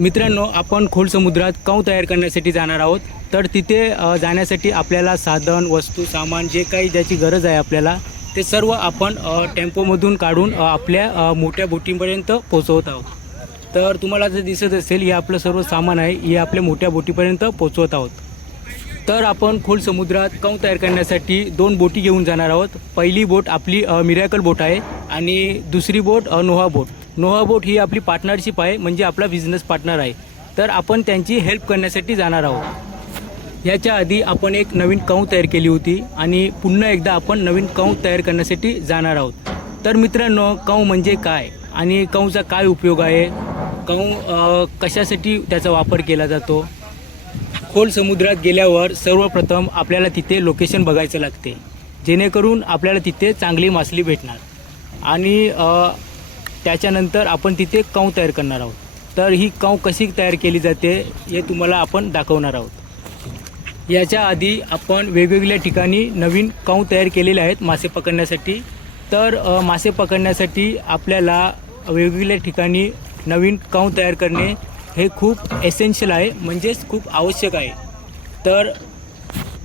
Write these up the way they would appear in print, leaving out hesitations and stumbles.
मित्रांनो, आपण खोल समुद्रात काव तयार करण्यासाठी जाणार आहोत. तर तिथे जाण्यासाठी आपल्याला साधन, वस्तू, सामान जे काही ज्याची गरज आहे आपल्याला ते सर्व आपण टेम्पोमधून काढून आपल्या मोठ्या बोटीपर्यंत पोहोचवत आहोत. तर तुम्हाला जर दिसत असेल हे आपलं सर्व सामान आहे, हे आपल्या मोठ्या बोटीपर्यंत पोहोचवत आहोत. तर आपण खोल समुद्रात काव तयार करण्यासाठी 2 बोटी घेऊन जाणार आहोत. पहिली बोट आपली मिरॅकल बोट आहे आणि दुसरी बोट नोहा बोट. नोहा बोट ही आपली पार्टनरशिप आहे, म्हणजे आपला बिझनेस पार्टनर आहे. तर आपण त्यांची हेल्प करण्यासाठी जाणार आहोत. याच्या आधी आपण एक नवीन काव तयार केली होती आणि पुन्हा एकदा आपण नवीन काव तयार करण्यासाठी जाणार आहोत. तर मित्रांनो, काव म्हणजे काय आणि कावचा काय उपयोग आहे, काव कशासाठी त्याचा वापर केला जातो. खोल समुद्रात गेल्यावर सर्वप्रथम आपल्याला तिथे लोकेशन बघायचं लागते, जेणेकरून आपल्याला तिथे चांगली मासली भेटणार आणि त्याच्यानंतर आपण तिथे काव तयार करणार आहोत. तर ही काव कशी तयार केली जाते हे तुम्हाला आपण दाखवणार आहोत. याच्या आधी आपण वेगवेगळ्या ठिकाणी नवीन काव तयार केलेले आहेत मासे पकडण्यासाठी. तर मासे पकडण्यासाठी आपल्याला वेगवेगळ्या ठिकाणी नवीन काव तयार करणे हे खूप एसेन्शियल आहे, म्हणजेच खूप आवश्यक आहे. तर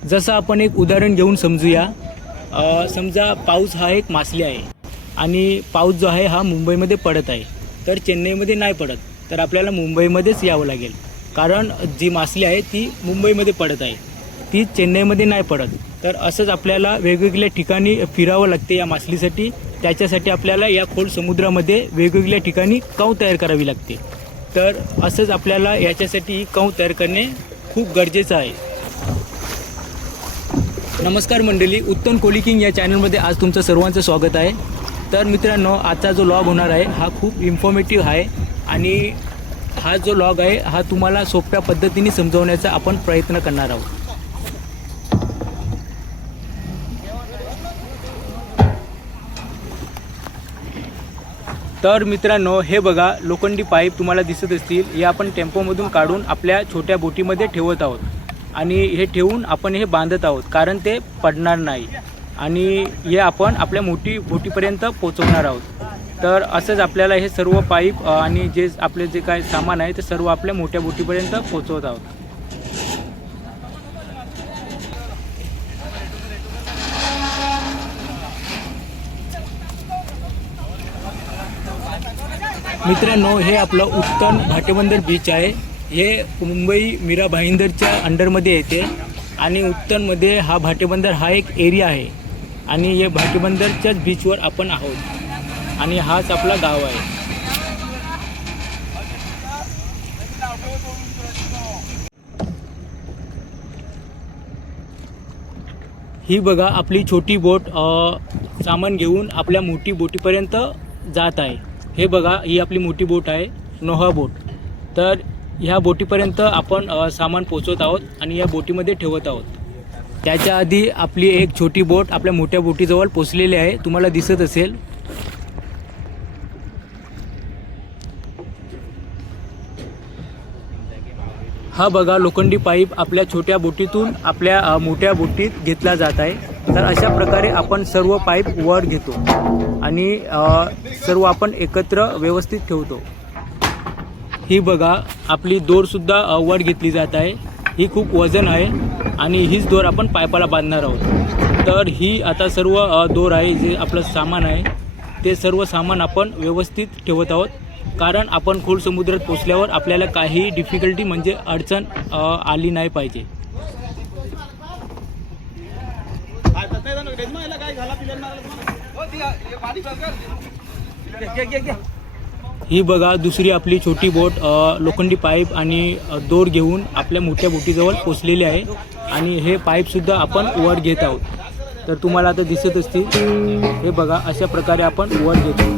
जसं आपण एक उदाहरण घेऊन समजूया. समजा पाऊस हा एक मासली आहे आणि पाऊस जो आहे हा मुंबईमध्ये पडत आहे, तर चेन्नईमध्ये नाही पडत. तर आपल्याला मुंबईमध्येच यावं लागेल, कारण जी मासली आहे ती मुंबईमध्ये पडत आहे, ती चेन्नईमध्ये नाही पडत. तर असंच आपल्याला वेगवेगळ्या ठिकाणी फिरावं लागते या मासलीसाठी. त्याच्यासाठी आपल्याला या खोल समुद्रामध्ये वेगवेगळ्या ठिकाणी काव तयार करावी लागते. तर असंच आपल्याला याच्यासाठी काव तयार करणे खूप गरजेचं आहे. नमस्कार मंडळी, उत्तम कोलिकिंग या चॅनलमध्ये आज तुमचं सर्वांचं स्वागत आहे. तर मित्रांनो, आजचा जो लॉग होणार आहे हा खूप इन्फॉर्मेटिव्ह आहे आणि हा जो लॉग आहे हा तुम्हाला सोप्या पद्धतीने समजवण्याचा आपण प्रयत्न करणार आहोत. तर मित्रांनो, हे बघा, लोखंडी पाईप तुम्हाला दिसत असतील. हे आपण टेम्पोमधून काढून आपल्या छोट्या बोटीमध्ये ठेवत आहोत आणि हे ठेवून आपण हे बांधत आहोत, कारण ते पडणार नाही आणि हे आपण आपल्या मोठी बोटीपर्यंत पोहोचवणार आहोत. तर असंच आपल्याला हे सर्व पाईप आणि जे आपले जे काय सामान आहे ते सर्व आपल्या मोठ्या बोटीपर्यंत पोहोचवत आहोत. मित्रांनो, हे आपलं उत्तन भाटेबंदर बीच आहे. हे मुंबई मीरा भाईंदरच्या अंडरमध्ये येते आणि उत्तनमध्ये हा भाटेबंदर हा एक एरिया आहे आणि हे भाटेबंदरच्याच बीचवर आपण आहोत आणि हाच आपला गाव आहे. ही बघा, आपली छोटी बोट सामान घेऊन आपल्या मोठी बोटीपर्यंत जात आहे. हे बघा, ही आपली मोठी बोट आहे, नोहा बोट. तर ह्या बोटीपर्यंत आपण सामान पोचवत आहोत आणि या बोटीमध्ये ठेवत आहोत. त्याच्या आधी आपली एक छोटी बोट आपल्या मोठ्या बोटीजवळ पोचलेली आहे, तुम्हाला दिसत असेल. हा बघा, लोखंडी पाईप आपल्या छोट्या बोटीतून आपल्या मोठ्या बोटीत घेतला जात आहे. तर अशा प्रकारे आपण सर्व पाईप वर घेतो आणि सर्व आपण एकत्र व्यवस्थित ठेवतो. ही बघा, आपली दोरसुद्धा वर घेतली जात आहे. ही खूप वजन आहे आणि हीच दोर आपण पाईपाला बांधणार आहोत. तर ही आता सर्व दोर आहे, जे आपलं सामान आहे ते सर्व सामान आपण व्यवस्थित ठेवत आहोत, कारण आपण खोल समुद्रात पोचल्यावर आपल्याला काही डिफिकल्टी म्हणजे अडचण आली नाही पाहिजे. ही बघा, दुसरी आपली छोटी बोट लोखंडी पाईप आणि दोर घेऊन आपल्या मोठ्या बोटीजवळ पोचलेली आहे आणि हे पाईपसुद्धा आपण वर घेत आहोत. तर तुम्हाला आता दिसत असतील. हे बघा, अशा प्रकारे आपण वर घेतो.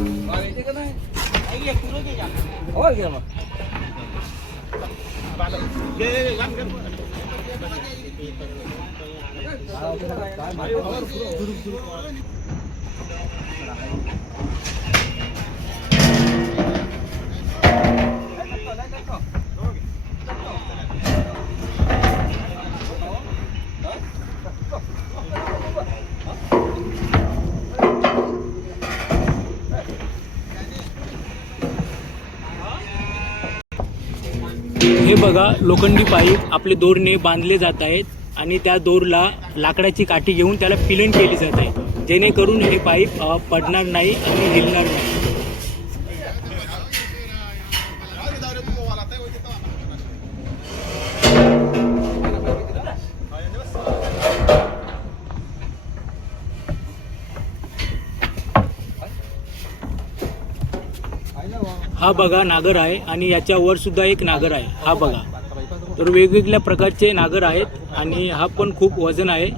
हे बघा लोखंडी पाईप आपले दोरने बांधले जात आहेत आणि त्या दोरला लाकडाची काठी घेऊन त्याला पिलन केली जात आहे, जेणेकरून हे पाईप पडणार नाही आणि हिलणार नाही. हा बघा नागर आहे आणि याच्यावर सुद्धा एक नागर आहे. हा बघा, तर वेगवेगळ्या प्रकारचे नागर आहेत आणि हा पण खूप वजन आहे.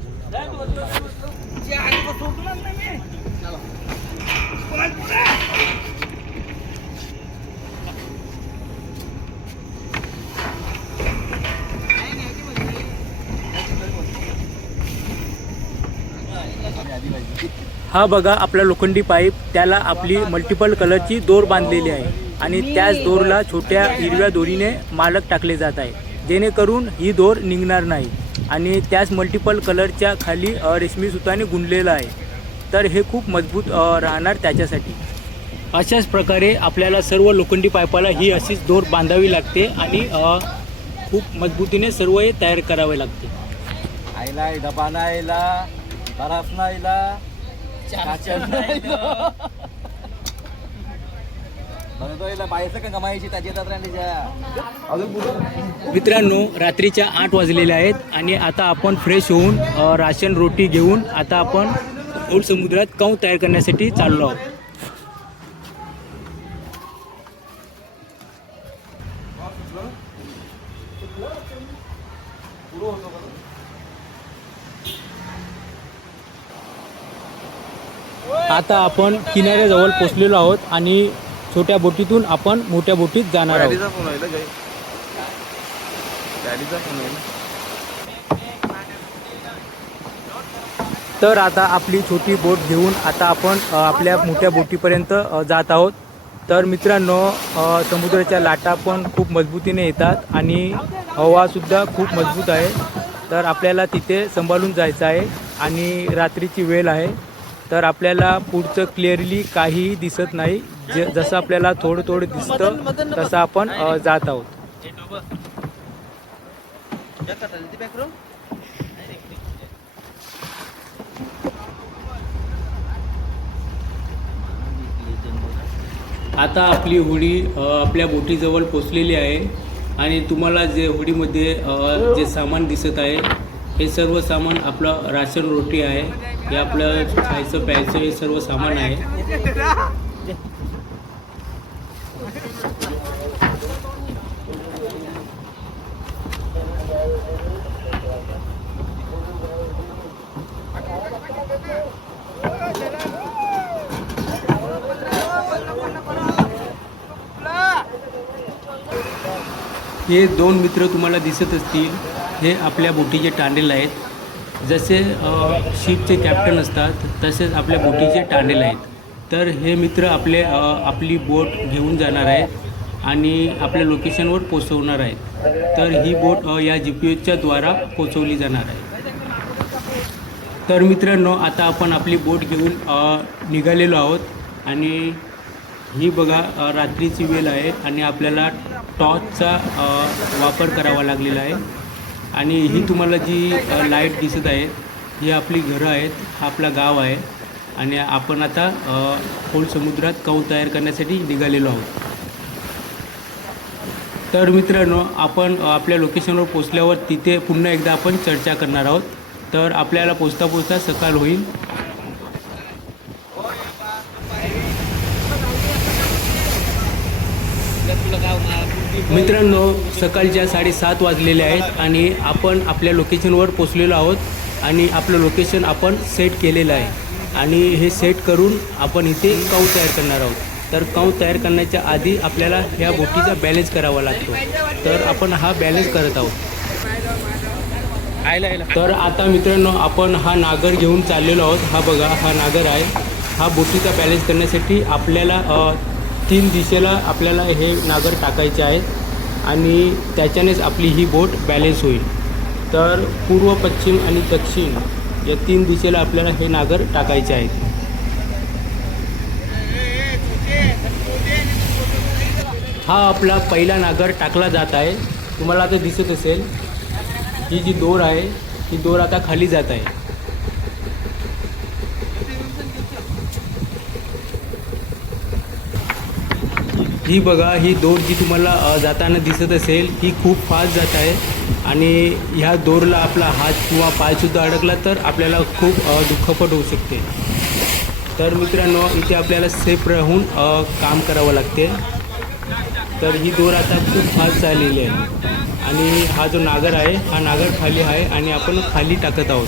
हा बघा आपला लोखंडी पाईप, त्याला आपली मल्टिपल कलरची दोर बांधलेली आहे आणि त्याच दोरला छोट्या हिरव्या दोरीने मालक टाकले जात आहे, जेणेकरून ही दोर निघणार नाही आणि त्याच मल्टिपल कलरच्या खाली रेशमी सुताने गुंडलेलं आहे, तर हे खूप मजबूत राहणार त्याच्यासाठी. अशाच प्रकारे आपल्याला सर्व लोखंडी पाईपाला ही अशीच दोर बांधावी लागते आणि खूप मजबूतीने सर्व हे तयार करावे लागते. आईला डबा नाहीला, बराफ नाहीला, मित्रांनो, रात्रीच्या 8 वाजलेल्या आहेत आणि आता आपण फ्रेश होऊन राशन रोटी घेऊन आता आपण खोल समुद्रात काऊ तयार करण्यासाठी चाललो आहोत. आता आपण किनाऱ्याजवळ पोहोचलेलो आहोत आणि छोट्या बोटीतून आपण मोठ्या बोटीत जाणार आहोत. तर आता आपली छोटी बोट घेऊन आता आपण आपल्या मोठ्या बोटीपर्यंत जात आहोत. तर मित्रांनो, समुद्राच्या लाटा पण खूप मजबूतीने येतात आणि हवासुद्धा खूप मजबूत आहे, तर आपल्याला तिथे सांभाळून जायचं आहे आणि रात्रीची वेळ आहे, तर आपल्याला पुढचं क्लिअरली काहीही दिसत नाही. जसं आपल्याला थोडं थोडं दिसतं तसं आपण जात आहोत. आता आपली होडी आपल्या बोटीजवळ पोचलेली आहे आणि तुम्हाला जे होडीमध्ये जे सामान दिसत आहे हे सर्व सामान आपलं राशन रोटी आहे, हे आपलं खायचं प्यायचं हे सर्व सामान आहे. हे 2 मित्र तुम्हाला दिसत असतील, हे आपल्या बोटीचे टांडेल आहेत. जसे शिपचे कॅप्टन असतात तसेच आपल्या बोटीचे टांडेल आहेत. तर हे मित्र आपली बोट घेऊन जाणार आहेत आणि आपल्या लोकेशनवर पोचवणार आहेत. तर ही बोट या GPS द्वारा पोचवली जाणार आहे. तर मित्रांनो, आता आपण आपली बोट घेऊन निघालेलो आहोत आणि ही बघा रात्रीची वेळ आहे आणि आपल्याला टॉर्चचा वापर करावा लागलेला आहे आणि ही तुम्हाला जी लाईट दिसत आहे ही आपली घरं आहेत, हा आपला गाव आहे आणि आपण आता खोल समुद्रात काऊ तयार करण्यासाठी निघालेलो आहोत. तर मित्रांनो, आपण आपल्या लोकेशनवर पोचल्यावर तिथे पुन्हा एकदा आपण चर्चा करणार आहोत. तर आपल्याला पोचता पोचता सकाळ होईल. मित्रांनो, सकाळच्या 7:30 वाजलेले आहेत आणि आपण आपल्या लोकेशनवर पोचलेलो आहोत आणि आपलं लोकेशन आपण सेट केलेलं आहे आणि हे सेट करून आपण इथे काऊ तयार करणार आहोत. तर काऊ तयार करण्याच्या आधी आपल्याला ह्या बोटीचा बॅलन्स करावा लागतो, तर आपण हा बॅलन्स करत आहोत. तर आता मित्रांनो, आपण हा नागर घेऊन चाललेलो आहोत. हा बघा, हा नागर आहे. हा बोटीचा बॅलन्स करण्यासाठी आपल्याला 3 दिशेला आपल्याला हे नागर टाकायचे आहेत आणि त्याच्यानेच आपली ही बोट बॅलन्स होईल. तर पूर्व, पश्चिम आणि दक्षिण या 3 दिशेला आपल्याला हे नागर टाकायचे आहेत. हा आपला पहिला नागर टाकला जात आहे. तुम्हाला आता दिसत असेल ही जी दोर आहे ही दोर आता खाली जात आहे. ही बघा, ही दोर जी तुम्हाला जाताना दिसत असेल ही खूप फास्ट जात आहे आणि ह्या दोरला आपला हात किंवा पायसुद्धा अडकला तर आपल्याला खूप दुःखपट होऊ शकते. तर मित्रांनो, इथे आपल्याला सेफ राहून काम करावं लागते. तर ही दोर आता खूप फास्ट चाललेली आहे आणि हा जो नागर आहे हा नागर खाली आहे आणि आपण खाली टाकत आहोत.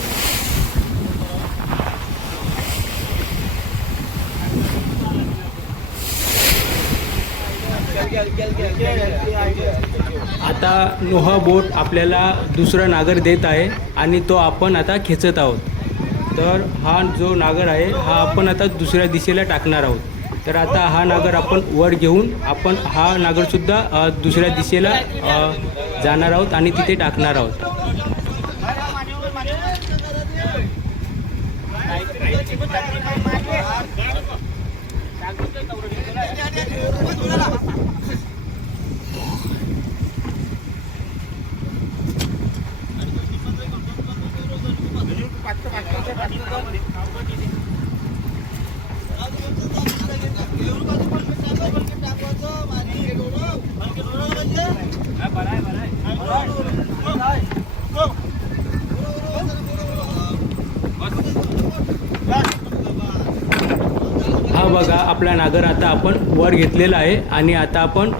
आता नोहा बोट आपल्याला दुसरा नागर देत आहे आणि तो आपण आता खेचत आहोत. तर हा जो नागर आहे हा आपण आता दुसऱ्या दिशेला टाकणार आहोत. तर आता हा नागर आपण वर घेऊन आपण हा नागरसुद्धा दुसऱ्या दिशेला जाणार आहोत आणि तिथे टाकणार आहोत. हा बघा, आपला नागर आता आपण वर घेतलेला आहे आणि आता आपण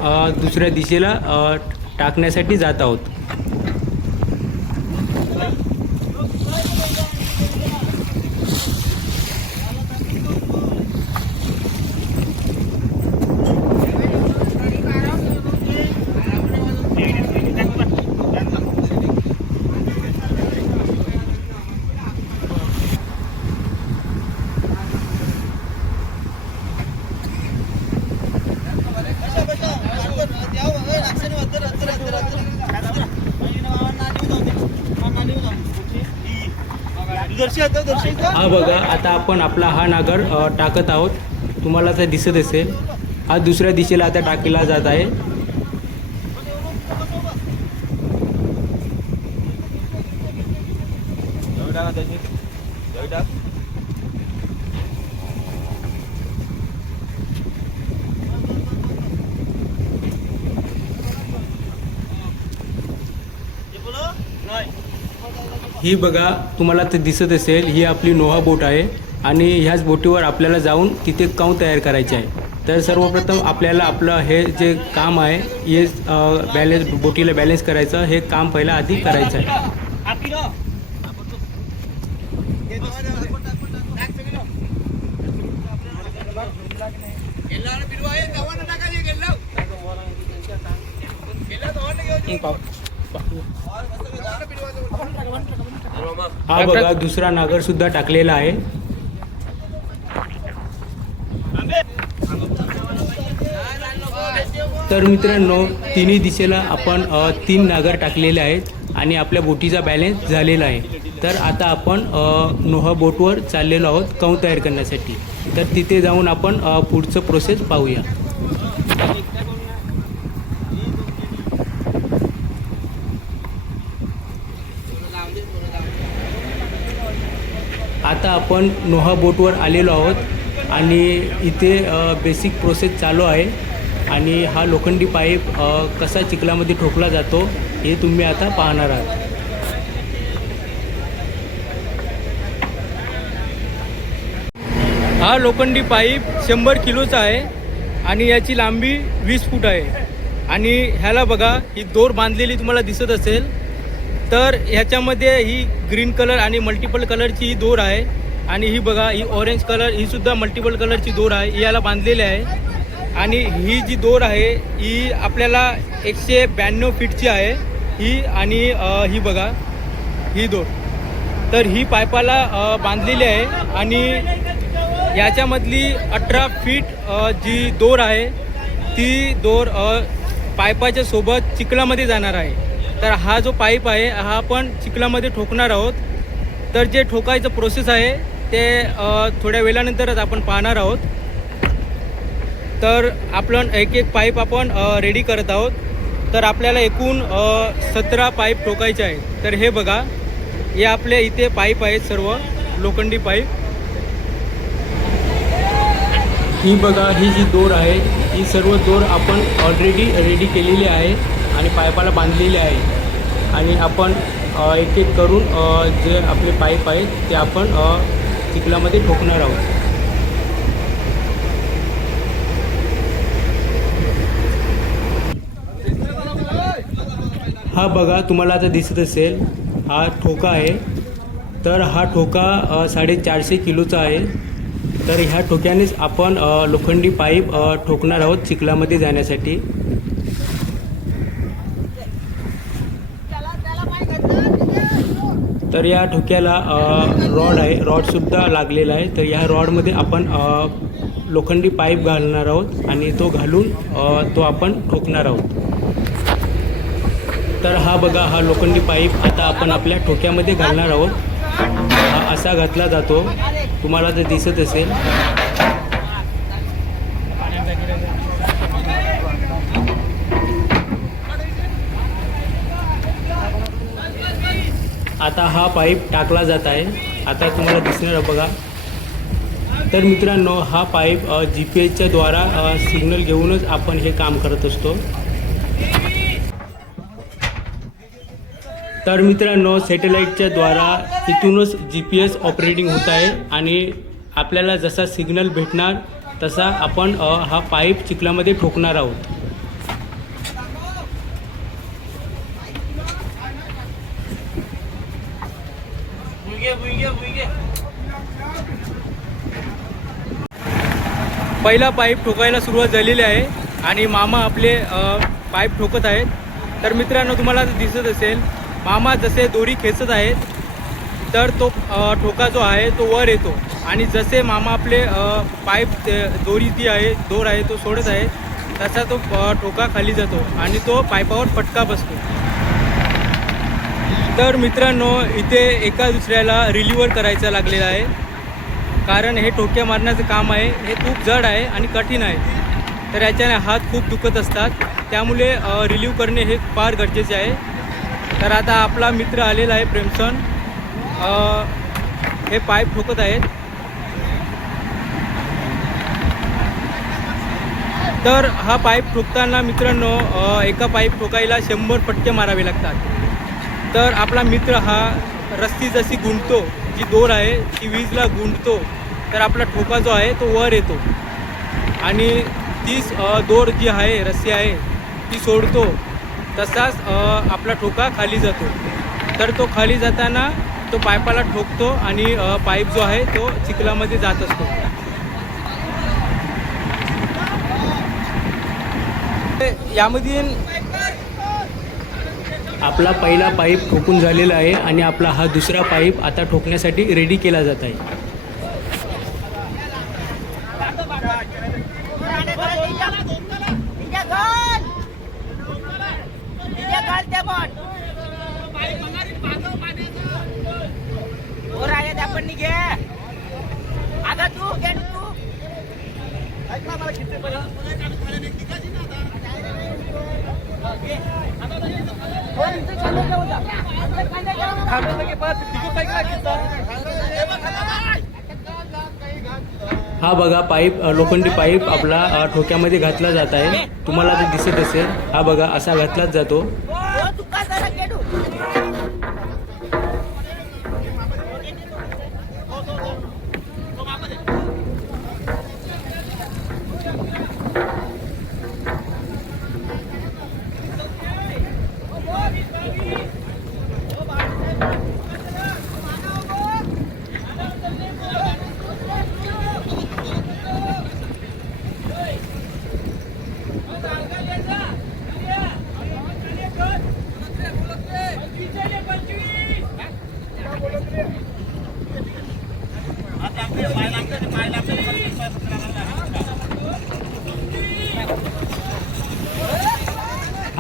दुसऱ्या दिशेला टाकण्यासाठी जात आहोत. हा बघा, आता आपण आपला हा नागर टाकत आहोत. तुम्हाला तर दिसत असेल हा दुसऱ्या दिशेला आता टाकला जात आहे. ही बघा, तुम्हाला ते दिसत असेल ही आपली नोहा बोट आहे आणि ह्याच बोटीवर आपल्याला जाऊन तिथे काऊ तयार करायचे आहे. तर सर्वप्रथम आपल्याला आपलं हे जे काम आहे हे बोटीला बॅलेन्स करायचं, हे काम पहिला आधी करायचं आहे. हा बघा, दुसरा नागर सुद्धा टाकलेला आहे. तर मित्रांनो, तिन्ही दिशेला आपण 3 नागर टाकलेले आहेत आणि आपल्या बोटीचा बॅलेन्स झालेला आहे. तर आता आपण नोहा बोटवर चाललेलो आहोत काऊ तयार करण्यासाठी. तर तिथे जाऊन आपण पुढचं प्रोसेस पाहूया. आता आपण नोहा बोटवर आलेलो आहोत आणि इथे बेसिक प्रोसेस चालू आहे आणि हा लोखंडी पाईप कसा चिखलामध्ये ठोकला जातो हे तुम्ही आता पाहणार आहात. हा लोखंडी पाईप 100 किलोचा आहे आणि याची लांबी 20 फूट आहे आणि ह्याला बघा, ही दोर बांधलेली तुम्हाला दिसत असेल. तर ह्याच्यामध्ये ही ग्रीन कलर आणि मल्टिपल कलरची ही दोर आहे आणि ही बघा, ही ऑरेंज कलर ही सुद्धा मल्टिपल कलरची दोर आहे, याला बांधलेली आहे. आणि ही जी दोर आहे ही आपल्याला 192 फीटची आहे ही. आणि ही बघा, ही दोर तर ही पाईपाला बांधलेली आहे आणि याच्यामधली 18 फीट जी दोर आहे ती दोर पाईपाच्या सोबत चिखलामध्ये जाणार आहे. तर हा जो पाईप आहे हा आपण चिखलामध्ये ठोकणार आहोत. तर जे ठोकायचं प्रोसेस आहे ते थोड्या वेळानंतरच आपण पाहणार आहोत. तर आपण एक एक पाईप आपण रेडी करत आहोत. तर आपल्याला एकूण 17 पाईप ठोकायचे आहेत. तर हे बघा, हे आपले इथे पाईप आहेत, सर्व लोखंडी पाईप. ही बघा, ही जी दोर आहे, ही सर्व दोर आपण ऑलरेडी रेडी केलेली आहे आणि पाईपाला बांधलेली आहे. आणि आपण एक एक करून जे आपले पाईप आहेत ते आपण चिखलामध्ये ठोकणार आहोत. हा बघा, तुम्हाला आता दिसत असेल, हा ठोका आहे. तर हा ठोका 450 किलोचा आहे. तर ह्या ठोक्यानेच आपण लोखंडी पाईप ठोकणार आहोत चिखलामध्ये जाण्यासाठी. तर या ठोक्याला रॉड आहे, रॉडसुद्धा लागलेला आहे. तर ह्या रॉडमध्ये आपण लोखंडी पाईप घालणार आहोत आणि तो घालून तो आपण ठोकणार आहोत. तर हा बघा, हा लोखंडी पाईप आता आपण आपल्या ठोक्यामध्ये घालणार आहोत. हा असा घातला जातो, तुम्हाला ते दिसत असेल. आता हा पाईप टाकला जात आहे. आता तुम्हाला दिसणार बघा. तर मित्रांनो, हा पाईप GPS द्वारा सिग्नल घेऊनच आपण हे काम करत असतो. तर मित्रांनो, सॅटेलाईटच्या द्वारा इथूनच GPS ऑपरेटिंग होत आहे आणि आपल्याला जसा सिग्नल भेटणार तसा आपण हा पाईप चिखलामध्ये ठोकणार आहोत. पहिला पाईप ठोकायला सुरुवात झालेली आहे आणि मामा आपले पाईप ठोकत आहेत. तर मित्रांनो, तुम्हाला दिसत असेल, मामा जसे दोरी खेचत आहेत तर तो ठोका जो आहे तो वर येतो आणि जसे मामा आपले पाईप दोरी ती आहे, दोर आहे तो सोडत आहे, तसा तो ठोका खाली जातो आणि तो पाईपावर फटका बसतो. तर मित्रांनो, इथे एका दुसऱ्याला रिलिव्हर करायचा लागलेला आहे, कारण हे ठोक्या मारण्याचं काम आहे, हे खूप जड आहे आणि कठीण आहे. तर याच्याने हात खूप दुखत असतात, त्यामुळे रिलीव्ह करणे हे फार गरजेचे आहे. तर आता आपला मित्र आलेला आहे, प्रेमसन, हे पाईप ठोकत आहेत. तर हा पाईप ठोकताना मित्रांनो, एका पाईप ठोकायला 100 फटके मारावे लागतात. तर आपला मित्र हा रस्सी जशी गुंडतो, जी दोर आहे ती वीजला गुंडतो, तर आपला ठोका जो आहे तो वर येतो आणि तीच दोर जी आहे, रस्सी आहे, ती सोडतो. तसाच आपला ठोका खाली जातो. तर तो खाली जाताना तो पाईपाला ठोकतो आणि पाईप जो आहे तो चिखलामध्ये जात असतो. यामध्ये आपला पहिला पाईप ठोकून झालेला आहे आणि आपला हा दुसरा पाईप आता ठोकण्यासाठी रेडी केला जात आहे. हा बघा, पाईप लोखंडी पाईप आपला ठोक्यामध्ये घातला जात आहे. तुम्हाला ते दिसत असेल. हा बघा, असा घातलाच जातो.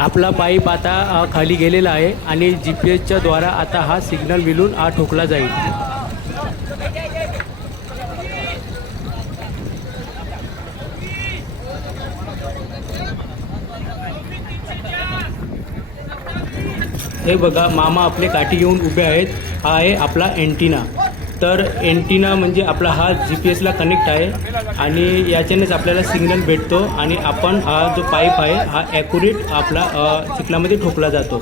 आपला पाईप आता खाली गेलेला आहे आणि GPS द्वारा आता हा सिग्नल मिळून ठोकला जाईल. हे बघा मामा आपले काठी घेऊन उभे आहेत. हा आहे आपला एंटिना. तर एंटिना म्हणजे आपला हा GPS ला कनेक्ट आहे आणि याच्यानेच आपल्याला सिग्नल भेटतो आणि आपण हा जो पाईप आहे हा ॲक्युरेट आपला चिखलामध्ये ठोकला जातो.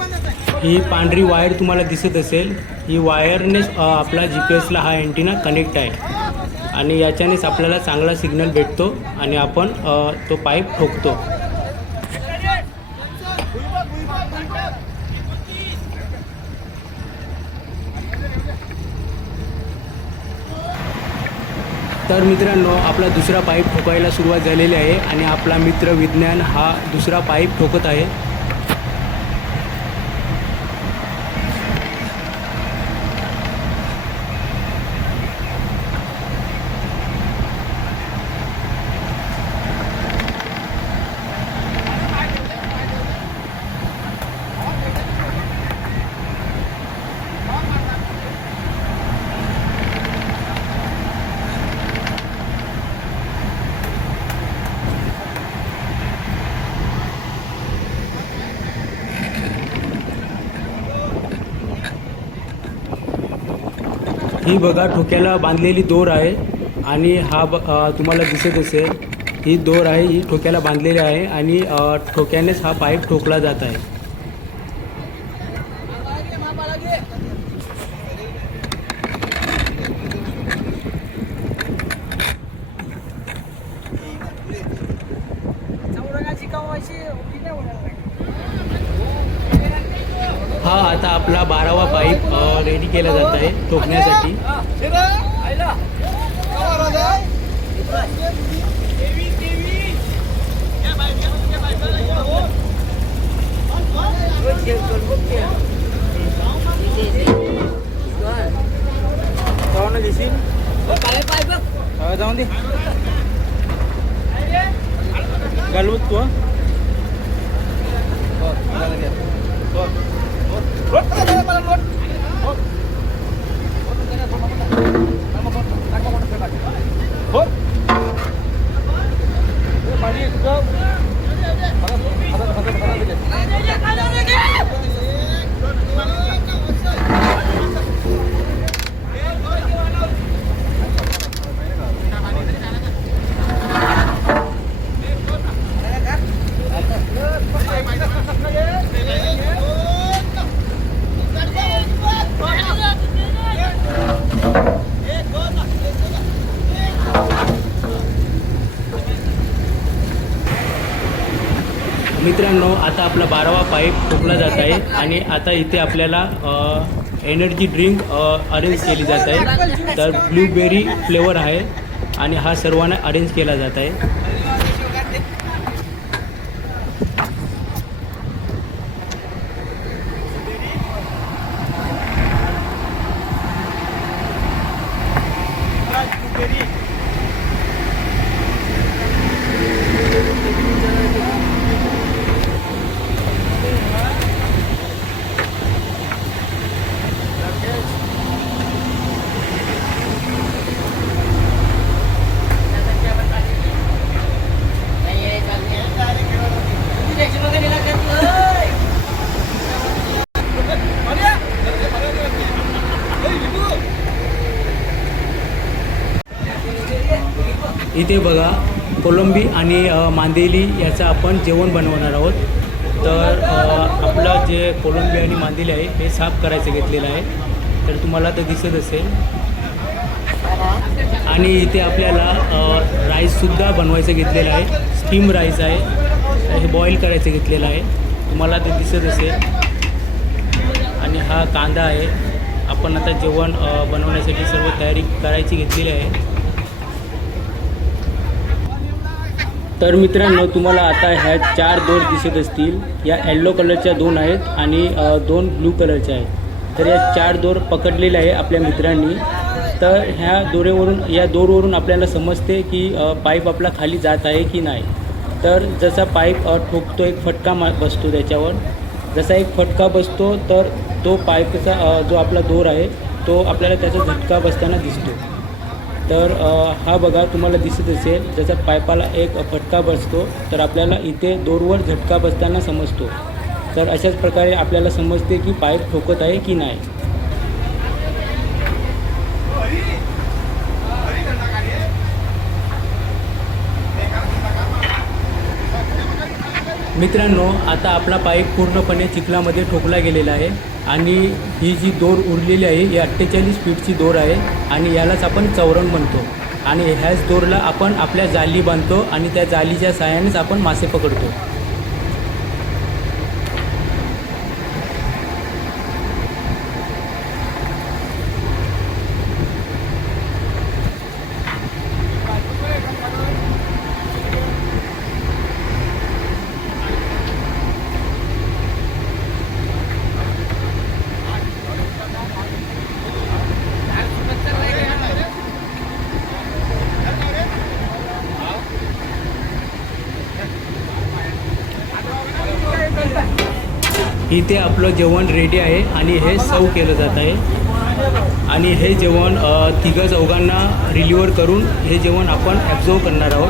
ही पांढरी वायर तुम्हाला दिसत असेल, ही वायरनेच आपला GPS ला हा एंटिना कनेक्ट आहे आणि याच्यानेच आपल्याला चांगला सिग्नल भेटतो आणि आपण तो पाईप ठोकतो. तर मित्रांनो आपला दुसरा पाईप ठोकायला सुरुवात झालेली आहे आणि आपला मित्र विज्ञान हा दुसरा पाईप ठोकत आहे. ही बघा ठोक्याला बांधलेली दोर आहे आणि हा तुम्हाला दिसत असेल, ही दोर आहे, ही ठोक्याला बांधलेली आहे आणि ठोक्यानेच हा पाईप ठोकला जात आहे. हा आता आपला 12वा पाईप रेडी केला जात आहे ठोकण्यासाठी. जाऊन दे घालवत तू. मित्रांनो आता आपला 12वा पाईप ठोकला जात आहे आणि आता इथे आपल्याला एनर्जी ड्रिंक अरेंज केली जात आहे. तर ब्लूबेरी फ्लेवर आहे आणि हा सर्वांना अरेंज केला जात आहे. इथे बघा कोलंबी आणि मांदेली याचं आपण जेवण बनवणार आहोत. तर आपलं जे कोलंबी आणि मांदेली आहे हे साफ करायचं घेतलेलं आहे. तर तुम्हाला तर दिसत असेल. आणि इथे आपल्याला राईससुद्धा बनवायचं घेतलेलं आहे. स्टीम राईस आहे, हे बॉईल करायचं घेतलेलं आहे. तुम्हाला ते दिसत असेल. आणि हा कांदा आहे. आपण आता जेवण बनवण्यासाठी सर्व तयारी करायची घेतलेली आहे. तर मित्रांनो तुम्हाला आता ह्या 4 दोर दिसत असतील. या येल्लो कलरच्या 2 आहेत आणि 2 ब्लू कलरच्या आहेत. तर या 4 दोर पकडलेल्या आहे आपल्या मित्रांनी. तर या दोरवरून आपल्याला समजते की पाईप आपला खाली जात आहे की नाही. तर जसा पाईप ठोकतो एक फटका बसतो त्याच्यावर. जसा एक फटका बसतो तर तो पाईपचा जो आपला दोर आहे तो आपल्याला त्याचा झटका बसताना दिसतो. तर हा बघा तुम्हाला दिसत असेल, जसा पाईपाला एक फटका बसतो तर आपल्याला इथे दोरवर झटका बसताना समजतो. तर अशाच प्रकारे आपल्याला समजते की पाईप ठोकत आहे की नाही. मित्रांनो, आता आपला पाईप पूर्णपणे चिखलामध्ये ठोकला गेलेला आहे आणि ही जी दोर उरलेली आहे ही 48 फीटची दोर आहे आणि यालाच आपण चौरंग म्हणतो. आणि ह्याच दोरला आपण आपल्या जाळी बांधतो आणि त्या जाळीच्या साहाय्यानेच आपण मासे पकडतो. इथे आपलं जेवण रेडी आहे आणि हे सर्व केलं जात आहे. आणि हे जेवण तिघं चौघांना रिलिव्हर करून हे जेवण आपण ॲब्झॉर्व करणार आहोत.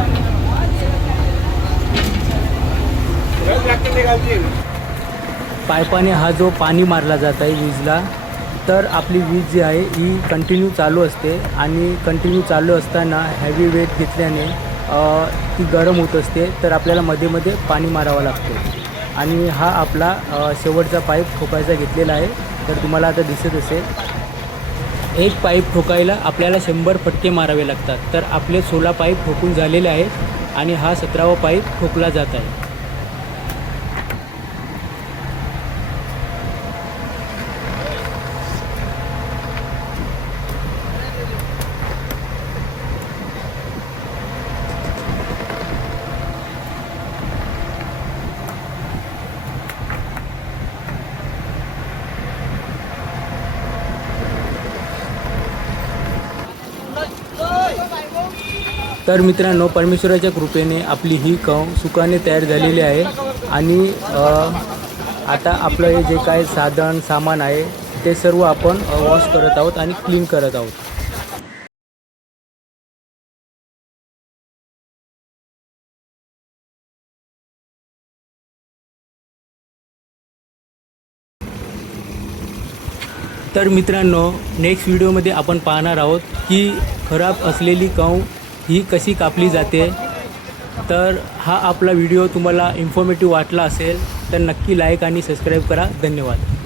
पाईपाने हा जो पाणी मारला जात आहे वीजला, तर आपली वीज जी आहे ही कंटिन्यू चालू असते आणि कंटिन्यू चालू असताना हॅवी वेट घेतल्याने ती गरम होत असते. तर आपल्याला मध्ये मध्ये पाणी मारावं लागतं. आणि हा आपला शेवटचा पाईप ठोकायचा घेतलेला आहे. तर तुम्हाला आता दिसत असेल, एक पाईप ठोकायला आपल्याला 100 फटके मारावे लागतात. तर आपले 16 पाईप ठोकून झालेले आहेत आणि हा 17वा पाईप ठोकला जात आहे. तर मित्रांनो, परमेश्वराच्या कृपेने आपली ही कव सुखाने तयार झालेली आहे. आणि आता आपलं हे जे काय साधन सामान आहे ते सर्व आपण वॉश करत आहोत आणि क्लीन करत आहोत. तर मित्रांनो, नेक्स्ट व्हिडिओमध्ये आपण पाहणार आहोत की खराब असलेली कव ही कशी कापली जाते. तर हा आपला व्हिडिओ तुम्हाला इन्फॉर्मेटिव्ह वाटला असेल तर नक्की लाईक आणि सबस्क्राईब करा. धन्यवाद.